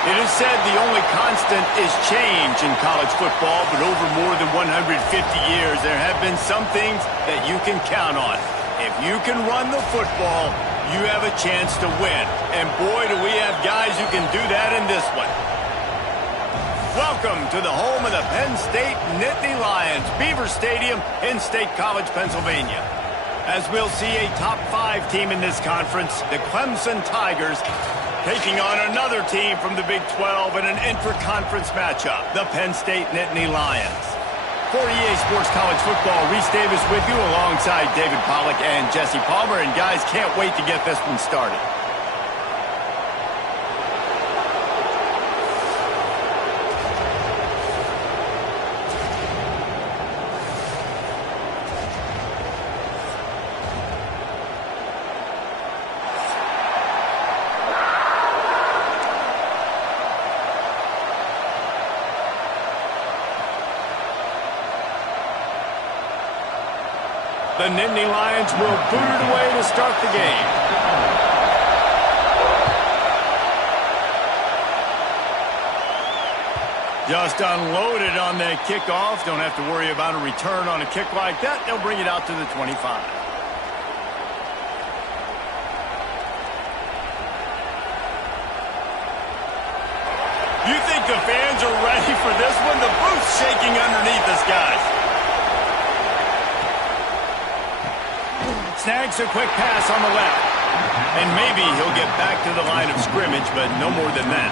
It is said the only constant is change in college football, but over more than 150 years, there have been some things that you can count on. If you can run the football, you have a chance to win. And boy, do we have guys who can do that in this one. Welcome to the home of the Penn State Nittany Lions, Beaver Stadium in State College, Pennsylvania. As we'll see a top 5 team in this conference, the Clemson Tigers, taking on another team from the Big 12 in an intra-conference matchup, the Penn State Nittany Lions. For EA Sports College Football, Reese Davis with you alongside David Pollack and Jesse Palmer. And guys, can't wait to get this one started. The Nittany Lions will boot it away to start the game. Just unloaded on that kickoff. Don't have to worry about a return on a kick like that. They'll bring it out to the 25. You think the fans are ready for this one? The booth's shaking underneath us, guys. Snags a quick pass on the left. And maybe he'll get back to the line of scrimmage, but no more than that.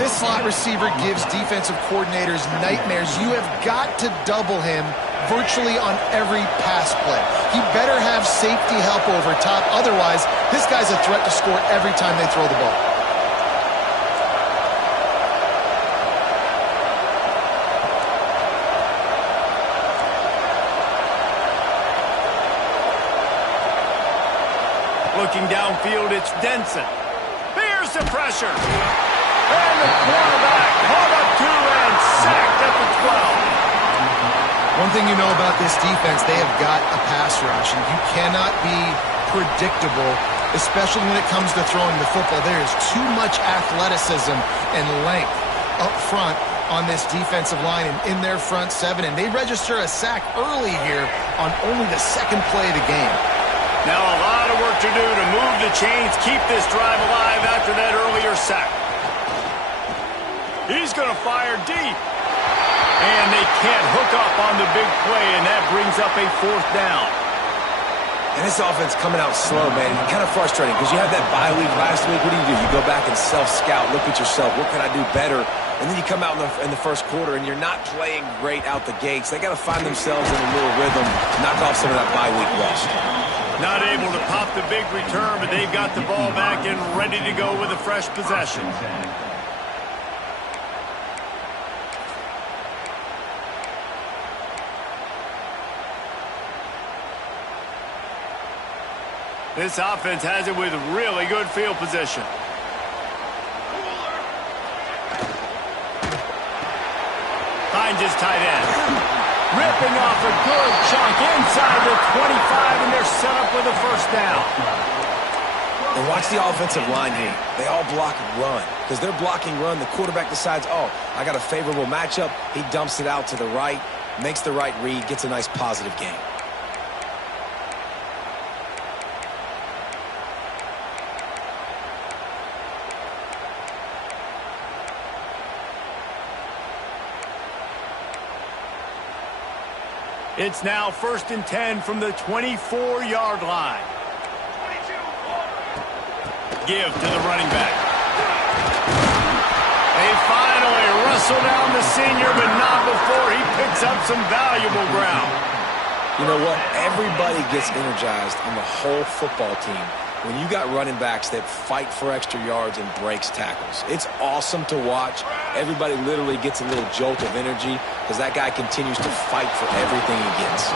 This slot receiver gives defensive coordinators nightmares. You have got to double him virtually on every pass play. He better have safety help over top. Otherwise, this guy's a threat to score every time they throw the ball. Looking downfield, it's Denson. Here's the pressure. And the quarterback caught up 2 and sacked at the 12. One thing you know about this defense, they have got a pass rush, and you cannot be predictable, especially when it comes to throwing the football. There is too much athleticism and length up front on this defensive line and in their front 7, and they register a sack early here on only the 2nd play of the game. Now a lot of work to do to move the chains, keep this drive alive after that earlier sack. He's going to fire deep. And they can't hook up on the big play, and that brings up a 4th down. And this offense coming out slow, man. Kind of frustrating because you had that bye week last week. What do? You go back and self-scout, look at yourself. What can I do better? And then you come out in the first quarter, and you're not playing great out the gates. They got to find themselves in a little rhythm, knock off some of that bye week rust. Not able to pop the big return, but they've got the ball back and ready to go with a fresh possession. This offense has it with really good field position. Finds his tight end. Ripping off a good chunk inside the 25, and they're set up with a 1st down. And watch the offensive line here. They all block run. Because they're blocking run, the quarterback decides, oh, I got a favorable matchup. He dumps it out to the right, makes the right read, gets a nice positive gain. It's now 1st and 10 from the 24-yard line. Give to the running back. They finally wrestle down the senior, but not before he picks up some valuable ground. You know what? Everybody gets energized on the whole football team when you got running backs that fight for extra yards and breaks tackles. It's awesome to watch. Everybody literally gets a little jolt of energy because that guy continues to fight for everything he gets.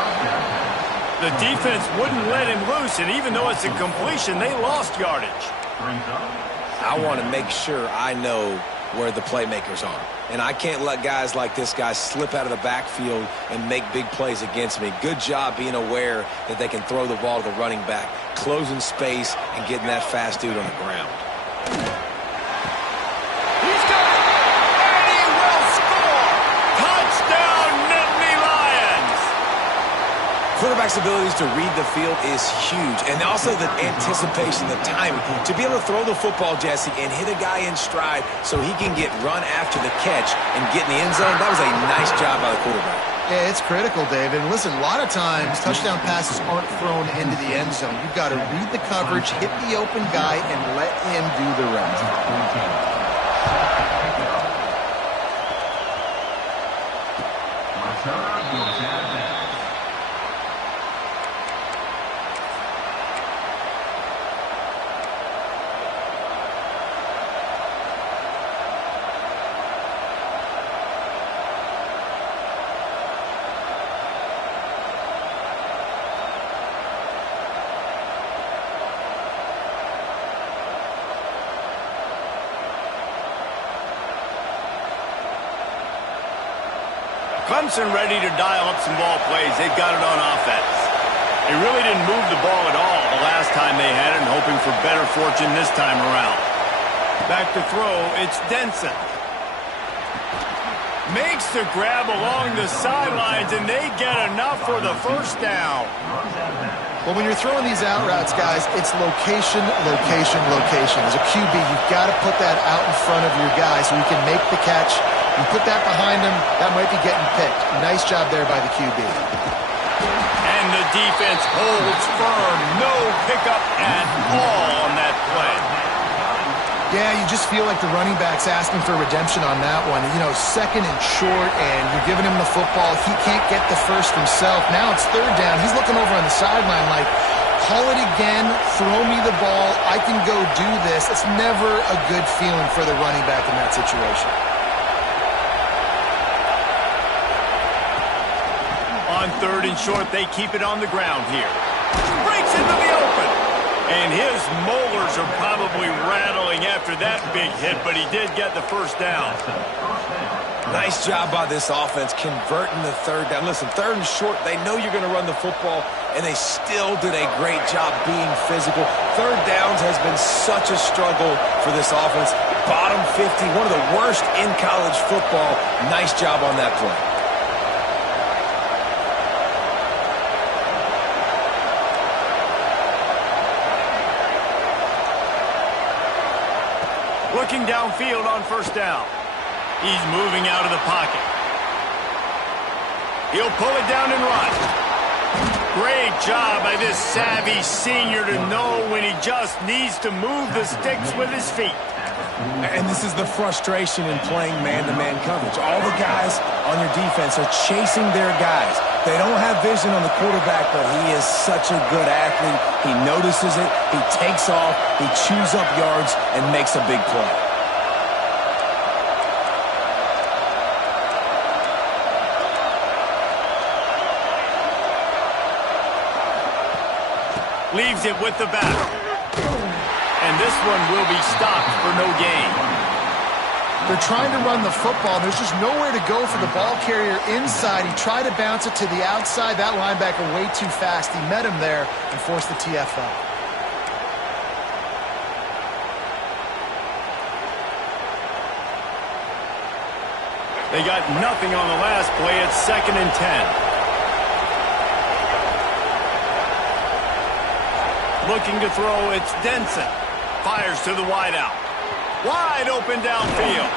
The defense wouldn't let him loose, and even though it's a completion, they lost yardage. I want to make sure I know where the playmakers are. And I can't let guys like this guy slip out of the backfield and make big plays against me. Good job being aware that they can throw the ball to the running back, closing space, and getting that fast dude on the ground. 2nd quarterback's abilities to read the field is huge. And also the anticipation, the timing. To be able to throw the football, Jesse, and hit a guy in stride so he can get run after the catch and get in the end zone, that was a nice job by the quarterback. Yeah, it's critical, Dave. And listen, a lot of times touchdown passes aren't thrown into the end zone. You've got to read the coverage, hit the open guy, and let him do the rest. Clemson ready to dial up some ball plays. They've got it on offense. They really didn't move the ball at all the last time they had it, and hoping for better fortune this time around. Back to throw, it's Denson. Makes the grab along the sidelines, and they get enough for the first down. Well, when you're throwing these out routes, guys, it's location, location, location. As a QB, you've got to put that out in front of your guy so you can make the catch. You put that behind him, that might be getting picked. Nice job there by the QB. And the defense holds firm. No pickup at all on that play. Yeah, you just feel like the running back's asking for redemption on that one. You know, second and short, and you're giving him the football. He can't get the first himself. Now it's third down. He's looking over on the sideline like, call it again, throw me the ball, I can go do this. It's never a good feeling for the running back in that situation. On third and short, they keep it on the ground here. Breaks into the open. And his molars are probably rattling after that big hit, but he did get the first down. Nice job by this offense converting the third down. Listen, third and short, they know you're going to run the football, and they still did a great job being physical. Third downs has been such a struggle for this offense. Bottom 50, one of the worst in college football. Nice job on that play. Looking downfield on first down. He's moving out of the pocket. He'll pull it down and run. Great job by this savvy senior to know when he just needs to move the sticks with his feet. And this is the frustration in playing man-to-man coverage. All the guys on your defense are chasing their guys. They don't have vision on the quarterback, but he is such a good athlete. He notices it, he takes off, he chews up yards, and makes a big play. Leaves it with the back. And this one will be stopped for no gain. They're trying to run the football. There's just nowhere to go for the ball carrier inside. He tried to bounce it to the outside. That linebacker way too fast. He met him there and forced the TFL. They got nothing on the last play. It's 2nd and 10. Looking to throw, it's Denson. Fires to the wideout. Wide open downfield.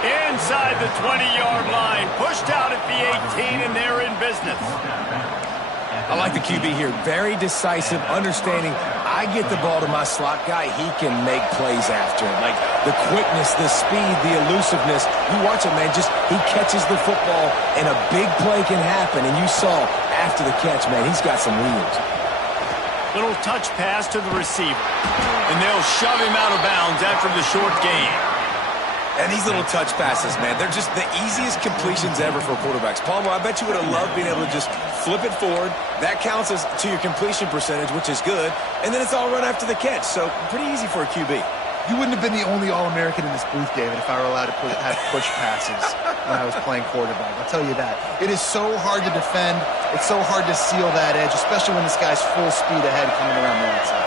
Inside the 20-yard line. Pushed out at the 18, and they're in business. I like the QB here. Very decisive, understanding. I get the ball to my slot guy, he can make plays after it. Like the quickness, the speed, the elusiveness. You watch it, man. Just he catches the football, and a big play can happen. And you saw after the catch, man, he's got some wheels. Little touch pass to the receiver. And they'll shove him out of bounds after the short gain. And these little touch passes, man, they're just the easiest completions ever for quarterbacks. Palmer, I bet you would have loved being able to just flip it forward. That counts as to your completion percentage, which is good. And then it's all run after the catch. So pretty easy for a QB. You wouldn't have been the only All-American in this booth, David, if I were allowed to have push passes when I was playing quarterback. I'll tell you that. It is so hard to defend. It's so hard to seal that edge, especially when this guy's full speed ahead coming around the outside.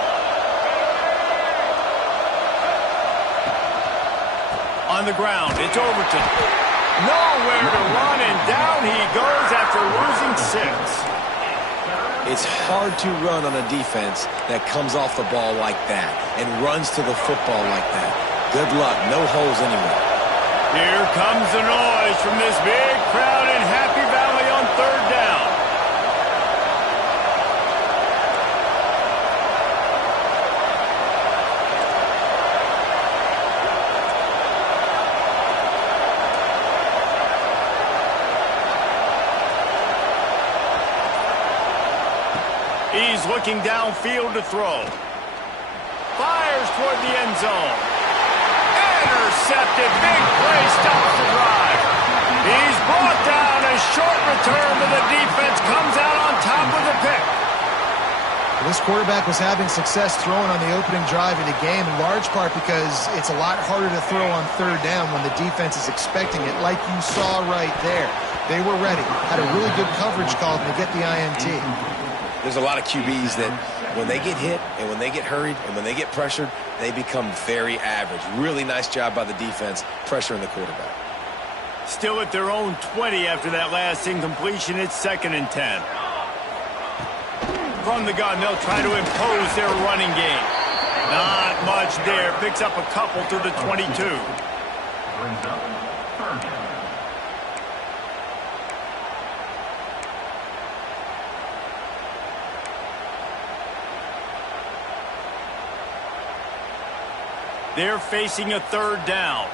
On the ground, it's Overton. Nowhere to run, and down he goes after losing 6. It's hard to run on a defense that comes off the ball like that and runs to the football like that. Good luck. No holes anywhere. Here comes the noise from this big crowd in Happy Valley on third down. He's looking downfield to throw. Fires toward the end zone. Intercepted. Big play stops the drive. He's brought down. A short return, but the defense comes out on top with the pick. This quarterback was having success throwing on the opening drive of the game, in large part because it's a lot harder to throw on third down when the defense is expecting it, like you saw right there. They were ready. Had a really good coverage call to get the INT. There's a lot of QBs that when they get hit and when they get hurried and when they get pressured, they become very average. Really nice job by the defense pressuring the quarterback. Still at their own 20 after that last incompletion. It's 2nd and 10. From the gun, they'll try to impose their running game. Not much there. Picks up a couple to the 22. Brings up third down. They're facing a third down.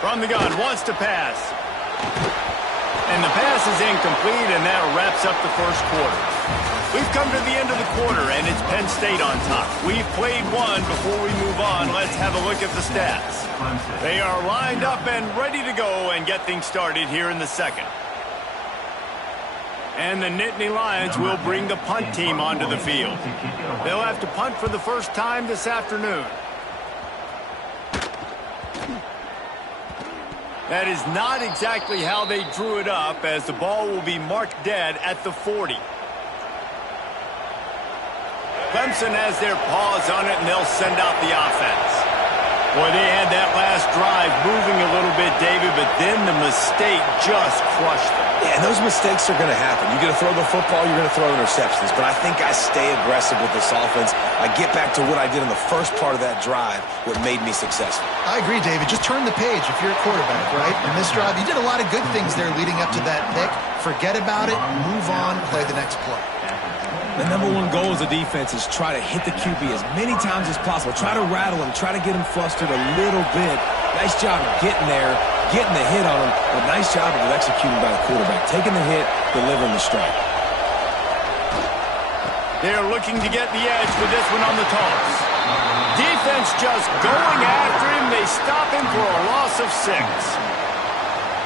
From the gun, wants to pass. And the pass is incomplete, and that wraps up the first quarter. We've come to the end of the quarter, and it's Penn State on top. We've played one. Before we move on, let's have a look at the stats. They are lined up and ready to go and get things started here in the second. And the Nittany Lions will bring the punt team onto the field. They'll have to punt for the first time this afternoon. That is not exactly how they drew it up, as the ball will be marked dead at the 40. Clemson has their paws on it, and they'll send out the offense. Boy, they had that last drive moving a little bit, David, but then the mistake just crushed them. Yeah, and those mistakes are going to happen. You're going to throw the football, you're going to throw interceptions. But I think I stay aggressive with this offense. I get back to what I did in the first part of that drive, what made me successful. I agree, David. Just turn the page if you're a quarterback, right? In this drive, you did a lot of good things there leading up to that pick. Forget about it, move on, play the next play. The number one goal as a defense is try to hit the QB as many times as possible. Try to rattle him. Try to get him flustered a little bit. Nice job of getting there, getting the hit on him, but nice job of executing by the quarterback. Taking the hit, delivering the strike. They're looking to get the edge with this one on the toss. Defense just going after him. They stop him for a loss of 6.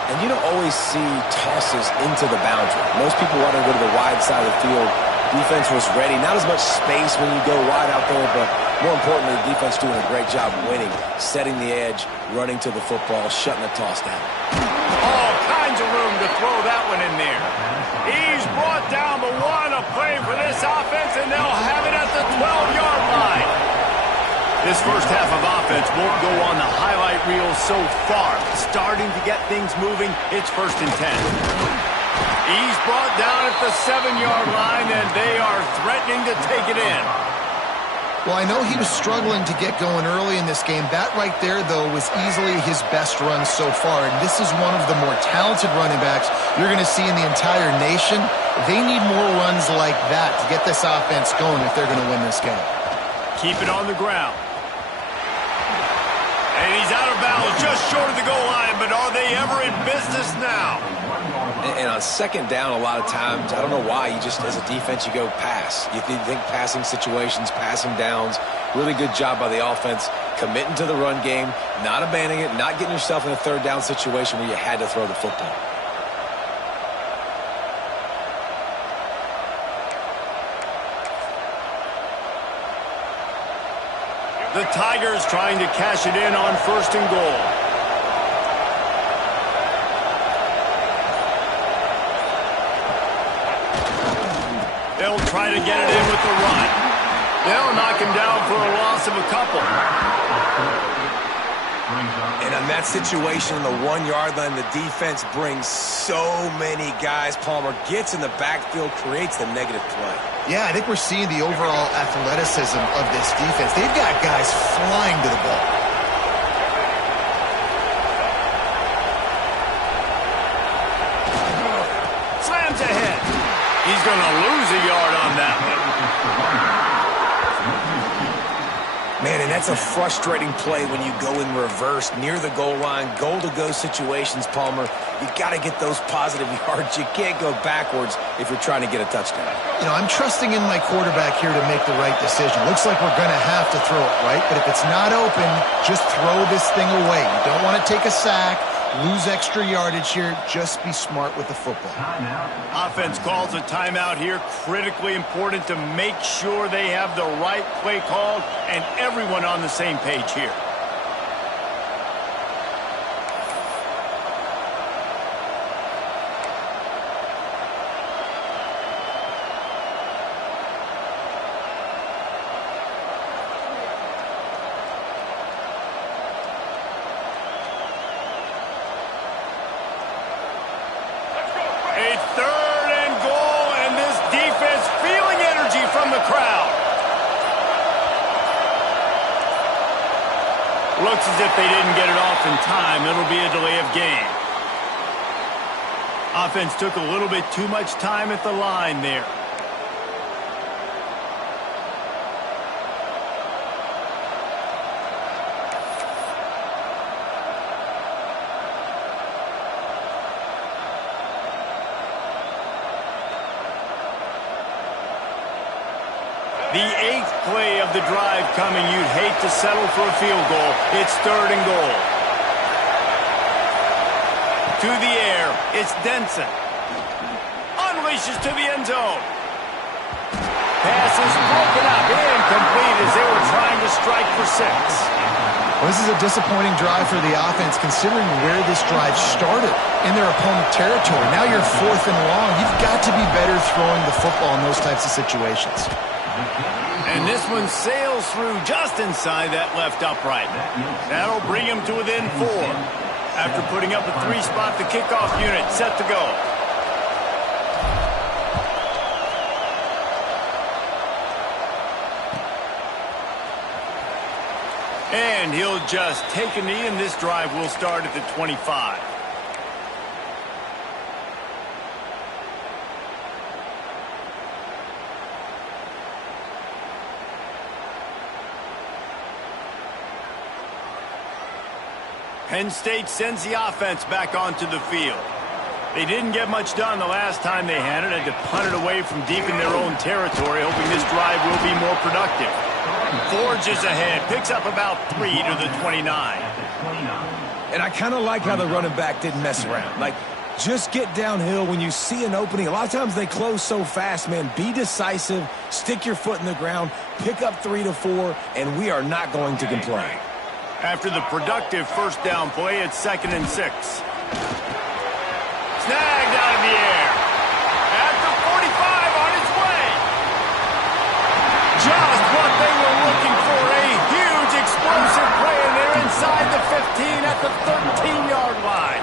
And you don't always see tosses into the boundary. Most people want to go to the wide side of the field. Defense was ready. Not as much space when you go wide out there, but more importantly, the defense doing a great job winning, setting the edge, running to the football, shutting the toss down. All kinds of room to throw that one in there. He's brought down the one, a play for this offense, and they'll have it at the 12-yard line. This first half of offense won't go on the highlight reel so far. Starting to get things moving, it's 1st and 10. He's brought down at the 7-yard line, and they are threatening to take it in. Well, I know he was struggling to get going early in this game. That right there, though, was easily his best run so far. And this is one of the more talented running backs you're going to see in the entire nation. They need more runs like that to get this offense going if they're going to win this game. Keep it on the ground. And he's out of bounds just short of the goal line, but are they ever in business now? And on second down, a lot of times, I don't know why, you just, as a defense, you go pass. You think passing situations, passing downs. Really good job by the offense, committing to the run game, not abandoning it, not getting yourself in a third down situation where you had to throw the football. The Tigers trying to cash it in on 1st and goal. They'll try to get it in with the run. They'll knock him down for a loss of a couple. Brings up. And on that situation on the 1-yard line, the defense brings so many guys. Palmer gets in the backfield, creates the negative play. Yeah, I think we're seeing the overall athleticism of this defense. They've got guys flying to the ball. Slams ahead. He's going to lose a yard on that one. Man, and that's a frustrating play when you go in reverse near the goal line, goal-to-go situations, Palmer. You got to get those positive yards. You can't go backwards if you're trying to get a touchdown. You know, I'm trusting in my quarterback here to make the right decision. Looks like we're going to have to throw it, right? But if it's not open, just throw this thing away. You don't want to take a sack, lose extra yardage here. Just be smart with the football. Offense calls a timeout here. Critically important to make sure they have the right play called and everyone on the same page here. A 3rd and goal, and this defense feeling energy from the crowd. Looks as if they didn't get it off in time. It'll be a delay of game. Offense took a little bit too much time at the line there. The 8th play of the drive coming. You'd hate to settle for a field goal. It's 3rd and goal. To the air. It's Denson. Unleashes to the end zone. Pass is broken up. Incomplete as they were trying to strike for 6. Well, this is a disappointing drive for the offense considering where this drive started in their opponent territory. Now you're 4th and long. You've got to be better throwing the football in those types of situations. And this one sails through just inside that left upright. That'll bring him to within 4. After putting up a 3-spot, the kickoff unit set to go. And he'll just take a knee, and this drive will start at the 25. Penn State sends the offense back onto the field. They didn't get much done the last time they had it. Had to punt it away from deep in their own territory, hoping this drive will be more productive. Forges ahead, picks up about 3 to the 29. And I kind of like how the running back didn't mess around. Like, just get downhill when you see an opening. A lot of times they close so fast, man. Be decisive, stick your foot in the ground, pick up 3 to 4, and we are not going to complain. After the productive first down play, it's 2nd and 6. Snagged out of the air. At the 45 on his way. Just what they were looking for. A huge explosive play, and they're inside the 15 at the 13-yard line.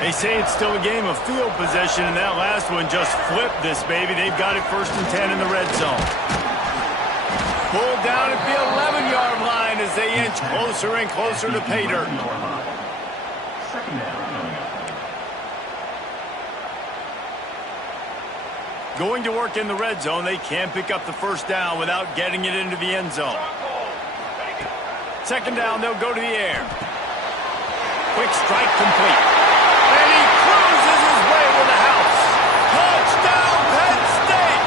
They say it's still a game of field possession, and that last one just flipped this baby. They've got it 1st and 10 in the red zone. Pulled down at the 11-yard line as they inch closer and closer to pay dirt. Going to work in the red zone, they can't pick up the first down without getting it into the end zone. 2nd down, they'll go to the air. Quick strike complete. And he cruises his way to the house. Touchdown, Penn State!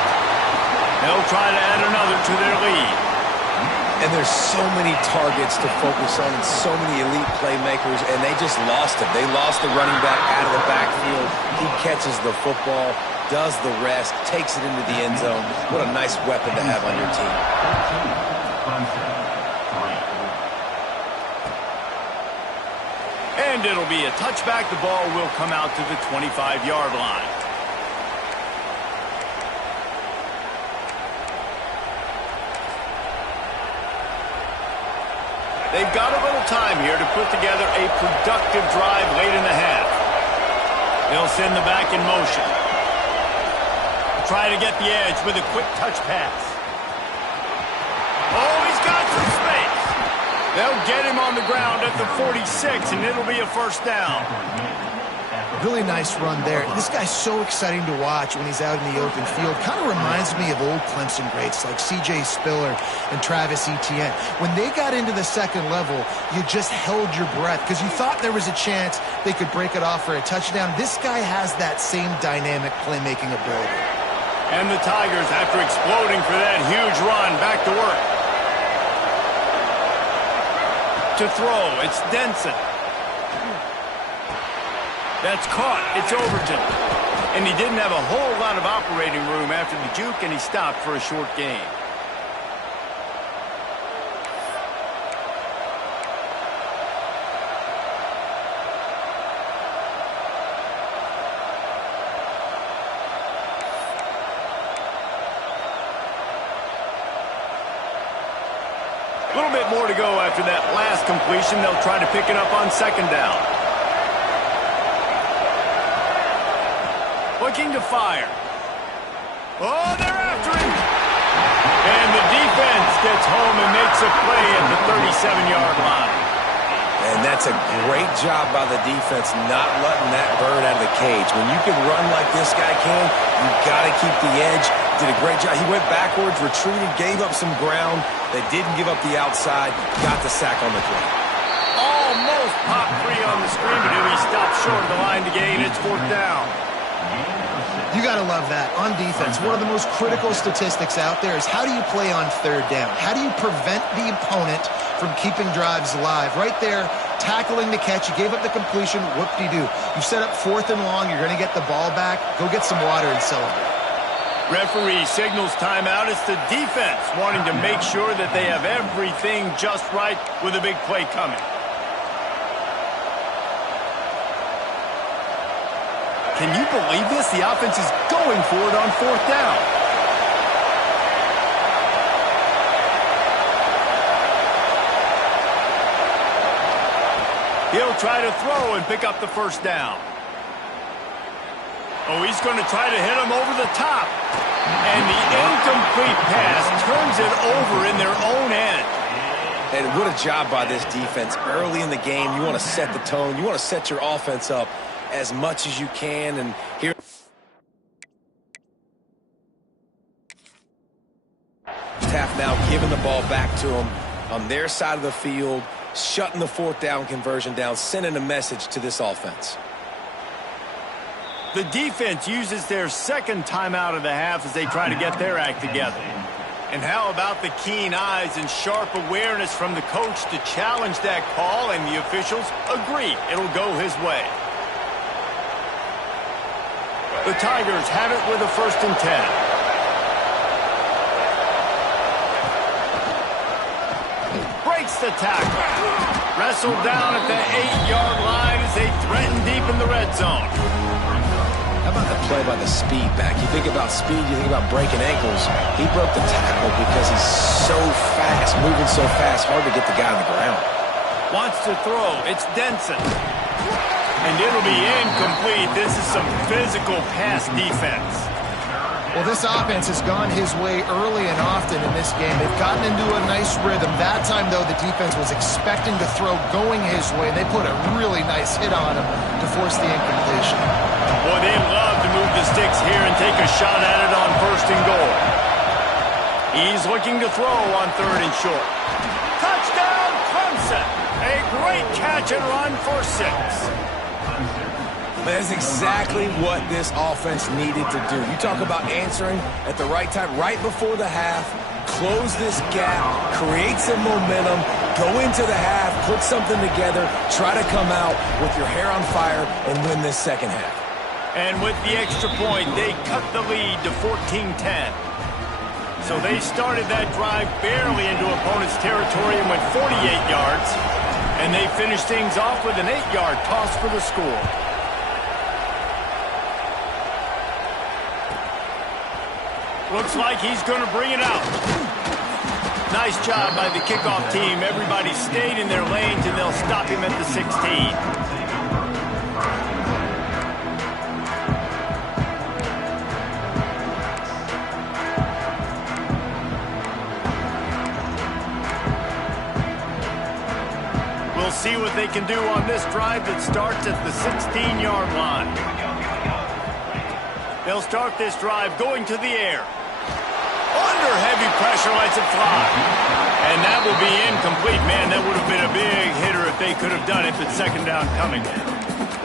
They'll try to add another to their lead. And there's so many targets to focus on and so many elite playmakers, and they just lost him. They lost the running back out of the backfield. He catches the football, does the rest, takes it into the end zone. What a nice weapon to have on your team. And it'll be a touchback. The ball will come out to the 25-yard line. They've got a little time here to put together a productive drive late in the half. They'll send the back in motion. Try to get the edge with a quick touch pass. Oh, he's got some space. They'll get him on the ground at the 46, and it'll be a first down. Really nice run there. This guy's so exciting to watch when he's out in the open field. Kind of reminds me of old Clemson greats like C.J. Spiller and Travis Etienne. When they got into the second level, you just held your breath because you thought there was a chance they could break it off for a touchdown. This guy has that same dynamic playmaking ability. And the Tigers, after exploding for that huge run, back to work. To throw, it's Denson. That's caught. It's Overton. And he didn't have a whole lot of operating room after the juke, and he stopped for a short gain. A little bit more to go after that last completion. They'll try to pick it up on second down. Looking to fire. Oh, they're after him. And the defense gets home and makes a play at the 37-yard line. And that's a great job by the defense not letting that bird out of the cage. When you can run like this guy can, you've got to keep the edge. Did a great job. He went backwards, retreated, gave up some ground. They didn't give up the outside. Got the sack on the play. Almost popped free on the screen, but he stopped short of the line to gain. It's fourth down. You got to love that. On defense, one of the most critical statistics out there is how do you play on third down? How do you prevent the opponent from keeping drives alive? Right there, tackling the catch. You gave up the completion. Whoop-de-doo. You set up fourth and long. You're going to get the ball back. Go get some water and celebrate. Referee signals timeout. It's the defense wanting to make sure that they have everything just right with a big play coming. Can you believe this? The offense is going for it on fourth down. He'll try to throw and pick up the first down. Oh, he's going to try to hit him over the top. And the incomplete pass turns it over in their own end. And what a job by this defense. Early in the game, you want to set the tone. You want to set your offense up as much as you can. And here, Taft now giving the ball back to them on their side of the field, shutting the fourth down conversion down, sending a message to this offense. The defense uses their second timeout of the half as they try to get their act together. And how about the keen eyes and sharp awareness from the coach to challenge that call, and the officials agree it'll go his way. The Tigers have it with a 1st and 10. Breaks the tackle. Wrestled down at the 8-yard line as they threaten deep in the red zone. How about the play by the speed back? You think about speed, you think about breaking ankles. He broke the tackle because he's so fast, moving so fast, hard to get the guy on the ground. Wants to throw. It's Denson. And it'll be incomplete. This is some physical pass defense. Well, this offense has gone his way early and often in this game. They've gotten into a nice rhythm. That time, though, the defense was expecting to throw going his way, and they put a really nice hit on him to force the incompletion. Boy, they love to move the sticks here and take a shot at it on 1st and goal. He's looking to throw on 3rd and short. Touchdown, Clemson! A great catch and run for 6. That's exactly what this offense needed to do. You talk about answering at the right time, right before the half, close this gap, create some momentum, go into the half, put something together, try to come out with your hair on fire and win this second half. And with the extra point, they cut the lead to 14-10. So they started that drive barely into opponent's territory and went 48 yards. And they finished things off with an 8-yard toss for the score. Looks like he's going to bring it out. Nice job by the kickoff team. Everybody stayed in their lanes, and they'll stop him at the 16. We'll see what they can do on this drive that starts at the 16-yard line. They'll start this drive going to the air. Under heavy pressure, lets it fly. And that will be incomplete. Man, that would have been a big hitter if they could have done it, but second down coming.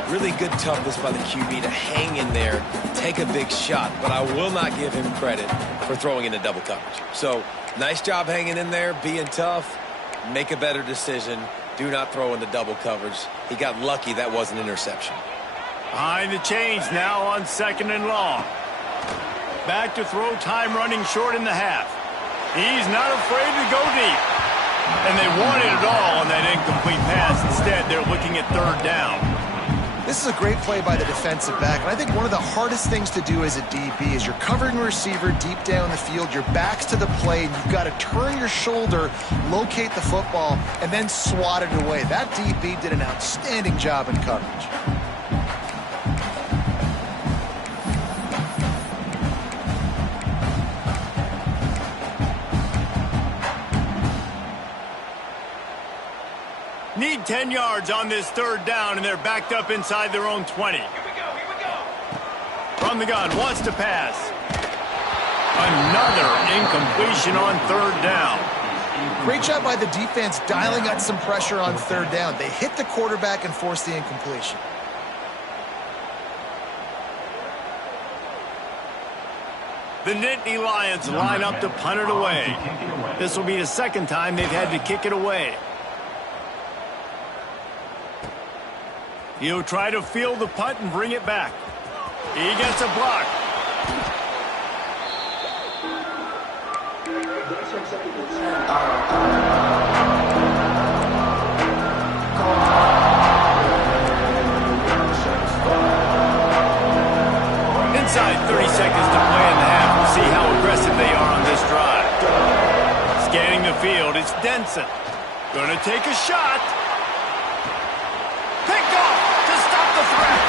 Really good toughness by the QB to hang in there, take a big shot, but I will not give him credit for throwing into double coverage. So, nice job hanging in there, being tough, make a better decision. Do not throw into double coverage. He got lucky that was an interception. Behind the chains now on 2nd and long. Back to throw, time running short in the half. He's not afraid to go deep. And they wanted it all on that incomplete pass. Instead, they're looking at 3rd down. This is a great play by the defensive back, and I think one of the hardest things to do as a DB is you're covering a receiver deep down the field, your back's to the play, and you've got to turn your shoulder, locate the football, and then swat it away. That DB did an outstanding job in coverage. Need 10 yards on this 3rd down, and they're backed up inside their own 20. Here we go. From the gun, wants to pass. Another incompletion on 3rd down. Great job by the defense dialing up some pressure on 3rd down. They hit the quarterback and forced the incompletion. The Nittany Lions line up to punt it away. This will be the 2nd time they've had to kick it away. He'll try to field the punt and bring it back. He gets a block. Inside 30 seconds to play in the half. We'll see how aggressive they are on this drive. Scanning the field, it's Denson. Gonna take a shot. Picked off to stop the threat.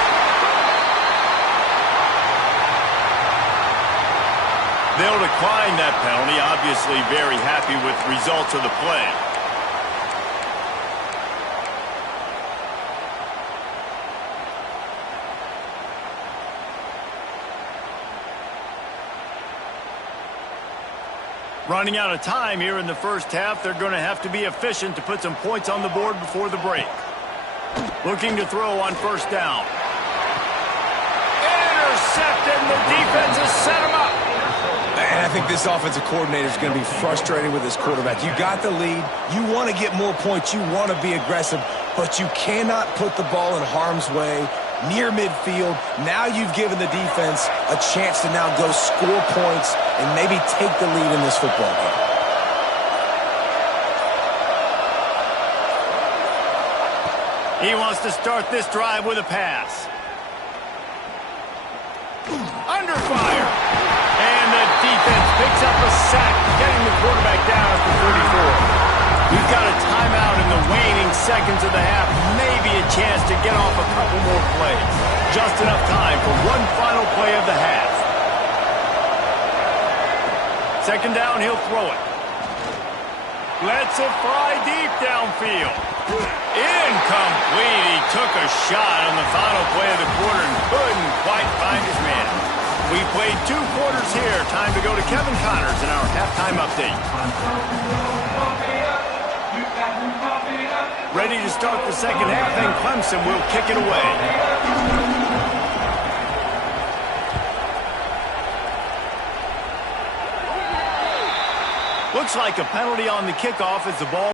They'll decline that penalty, obviously very happy with the results of the play. Running out of time here in the first half, they're going to have to be efficient to put some points on the board before the break. Looking to throw on 1st down. Intercepted, the defense has set him up. And I think this offensive coordinator is going to be frustrated with his quarterback. You got the lead. You want to get more points. You want to be aggressive, but you cannot put the ball in harm's way near midfield. Now you've given the defense a chance to now go score points and maybe take the lead in this football game. He wants to start this drive with a pass. Under fire. And the defense picks up a sack, getting the quarterback down at the 34. We've got a timeout in the waning seconds of the half. Maybe a chance to get off a couple more plays. Just enough time for one final play of the half. 2nd down, he'll throw it. Lets it fly deep downfield. Incomplete. He took a shot on the final play of the quarter and couldn't quite find his man. We played 2 quarters here. Time to go to Kevin Connors in our halftime update. Ready to start the 2nd half, and Clemson will kick it away. Looks like a penalty on the kickoff as the ball